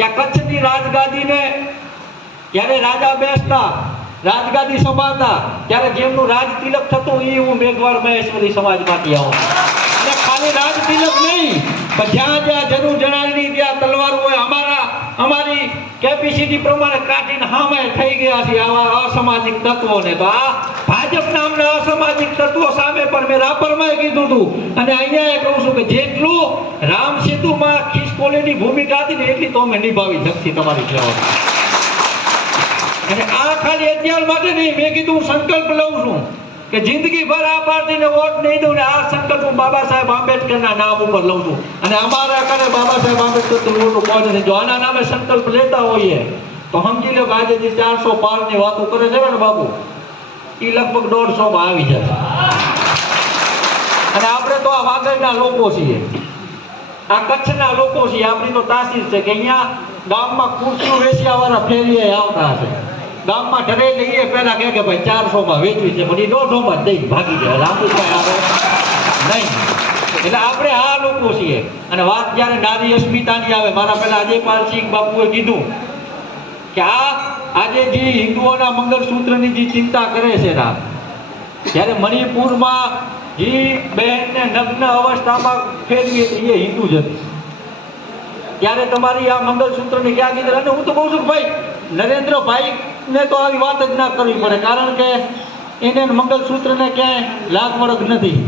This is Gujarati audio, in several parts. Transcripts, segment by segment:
કે કચ્છની રાજગાદીને જ્યારે રાજા બેસતા, રાજગાદી સંભાળતા, ત્યારે જેમનું રાજ તિલક થતું એ હું મેઘવાળ મહેશ્વરી સમાજમાંથી આવું. અને ખાલી રાજ તિલક નહીં, પણ જ્યાં જ્યાં જરૂર જણાવી ત્યાં તલવાર હોય અમારી કેપેસિટી પ્રમાણે કાઢીને સામે થઈ ગયા છે આવા અસામાજિક તત્વોને. તો આ ભાજપ નામના અસામાજિક તત્વો સામે પણ મેં રાપરમાં કીધું હતું અને અહીંયા કહું છું કે જેટલું રામ સેતુમાં ખિસકોલીની ભૂમિકા હતી ને એટલી તો અમે નિભાવી શકીએ તમારી સેવા. અને આ ખાલી અત્યાર માટે નહીં, મેં કીધું સંકલ્પ લઉં છું કે જિંદગીભર આ પાર્ટીને વોટ નહીં દઉં ને આ સંકલ્પ હું બાબા સાહેબ આંબેડકરના નામ ઉપર લઉં છું. અને અમારા ઘરે બાબા સાહેબ આંબેડકર મોટું કોઈ નથી. જો આના નામે સંકલ્પ લેતા હોઈએ તો સમજી લો કે આજે જે 400 પારની વાતો કરે છે ને બાબુ, એ લગભગ 150 માં આવી જશે. અને આપણે તો આ વાગડના લોકો છીએ, આ કચ્છના લોકો છીએ. આપણી તો તાસીર છે કે અહીંયા ગામમાં ખુરશીઓ વેચ્યા વાળા ફેરીએ આવતા હશે. ગામમાં ઠરે લઈએ પહેલા કે ભાઈ 400 માં વેચવી છે, પણ એ 150 માં દઈ ભાગી જાય. લાંબુ કઈ આવે નહીં. એટલે આપણે આ લોકો છીએ. અને વાત જ્યારે નારી અસ્મિતાની આવે, મારા પહેલા અજયપાલસિંહ બાપુએ કીધું કે આજે જે હિન્દુઓના મંગળસૂત્રની જે ચિંતા કરે છે રામ, જ્યારે મણિપુરમાં જે બહેનને નગ્ન અવસ્થામાં ફેરવી હતી એ હિન્દુ જ હતી, ત્યારે તમારી આ મંગળસૂત્રની ક્યાં કીધું. અને હું તો કહું છું કે ભાઈ નરેન્દ્રભાઈ ને તો આવી વાત જ ના કરવી પડે, કારણ કે એને મંગળસૂત્રને ક્યાંય લાગ વળગ નથી.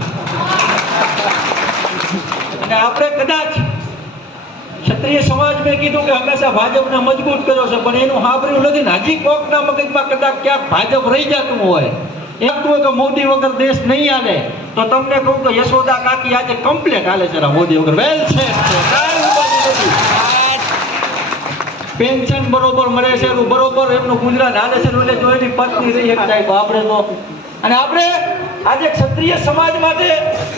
અને આપણે કદાચ ક્ષત્રિય સમાજ મેં કીધું કે હંમેશા ભાજપને મજબૂત કર્યો છે, પણ એનું સાંભળ્યું નથી ને. હજી કોકના મગજમાં કદાચ ક્યાંક ભાજપ રહી જતું હોય, એમ તો કે મોદી વગર દેશ નહીં હાલે, તો તમને કહું કે યશોદા કાકી આજે કમ્પ્લેટ હાલે છે મોદી વગર. વેલ છે, પેન્શન બરોબર મળે છે, બરોબર એમનું ગુજરાત હાલે છે. એટલે જો એની પત્ની રહી શકતા તો આપણે તો. અને આપણે આજે ક્ષત્રિય સમાજ માટે,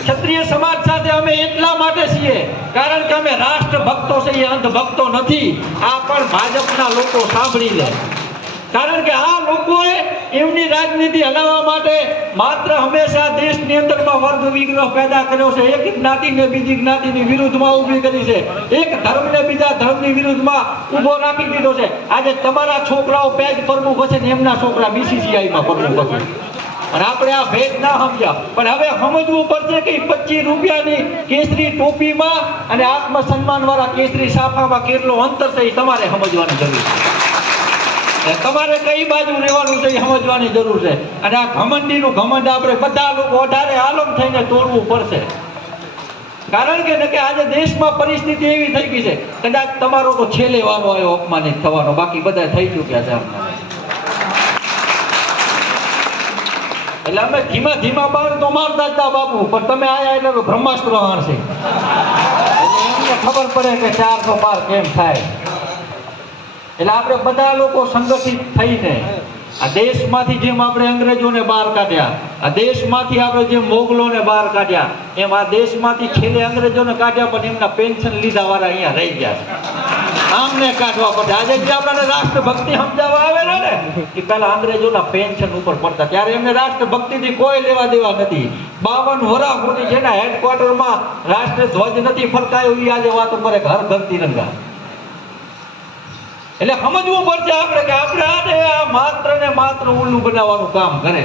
ક્ષત્રિય સમાજ સાથે અમે એટલા માટે છીએ કારણ કે અમે રાષ્ટ્ર ભક્તો છીએ, અંધ ભક્તો નથી. આ પણ ભાજપના લોકો સાંભળી લે, કારણ કે આ લોકોએ એમની રાજનીતિ હલાવવા માટે માત્ર હંમેશા દેશની અંદરમાં વર્ગ વિગ્રહ પેદા કર્યો છે. એક જ્ઞાતિને બીજી જ્ઞાતિની વિરુદ્ધમાં ઊભી કરી છે, એક ધર્મને બીજા ધર્મની વિરુદ્ધમાં ઊભો રાખી દીધો છે. આજે તમારા છોકરાઓ પેજ પ્રમુખ હશે ને એમના છોકરા BCCIમાં પ્રમુખ હશે. અને આપણે આ ભેદ ના સમજ્યા, પણ હવે સમજવું પડશે કે 25 રૂપિયાની કેસરી ટોપીમાં અને આત્મસન્માન વાળા કેસરી સાફામાં કેટલો અંતર છે એ તમારે સમજવાની જરૂર છે. તમારે કઈ બાજુ રહેવાનું છે એ સમજવાની જરૂર છે. અને આ ઘમંડીનું ઘમંડ આપણે બધા લોકો વધારે આલમ થઈને તોડવું પડશે, કારણ કે આજે દેશમાં પરિસ્થિતિ એવી થઈ ગઈ છે, કદાચ તમારો તો છેલ્લે વારો આવ્યો અપમાનિત થવાનો, બાકી બધા થઈ ચૂક્યા છે. એટલે અમે ધીમા ધીમા બાર તો મારતા હતા બાપુ, પણ તમે આયા એટલે બ્રહ્માસ્ત્ર હારશે. એટલે એમને ખબર પડે કે 400 પાર કેમ થાય. એટલે આપણે બધા લોકો સંગઠિત થઈને આ દેશમાંથી જેમ આપણે અંગ્રેજોને બહાર કાઢ્યા, આ દેશમાંથી આપણે જેમ મોગલોને બહાર કાઢ્યા, એમ આ દેશમાંથી છેલ્લે અંગ્રેજોને કાઢ્યા, પણ એમના પેન્શન લીધા વાળા અહીંયા રહી ગયા છે. આમને કાઢવા પડે. આજે જે આપણને રાષ્ટ્રભક્તિ સમજાવવા આવે ને એ પહેલા અંગ્રેજોના પેન્શન ઉપર પડતા, ત્યારે એમને રાષ્ટ્રભક્તિથી કોઈ લેવા દેવા નથી. 52 વર્ષ સુધી જેના હેડક્વાર્ટરમાં રાષ્ટ્ર ધ્વજ નથી ફરકાયો એ આજે વાતો કરે ઘર ઘર તિરંગા. એટલે સમજવું પડશે આપણે કે આપણે આ માત્ર ને માત્ર ઉલ્લુ બનાવવાનું કામ કરે.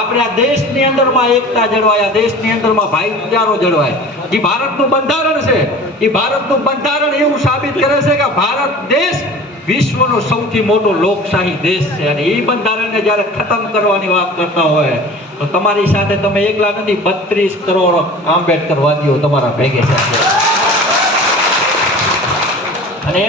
આપણે આ દેશની અંદરમાં એકતા જળવાય, આ દેશની અંદરમાં ભાઈચારો જળવાય. જે ભારતનું બંધારણ છે એ ભારતનું બંધારણ એવું સાબિત કરે છે કે ભારત દેશ વિશ્વનો સૌથી મોટો લોકશાહી દેશ છે. અને એ બંધારણને જ્યારે ખતમ કરવાની વાત કરતા હોય તો તમારી સાથે તમે એકલા નથી, 32 કરોડ આંબેડકરવાદીઓ તમારા ભેગે છે. અને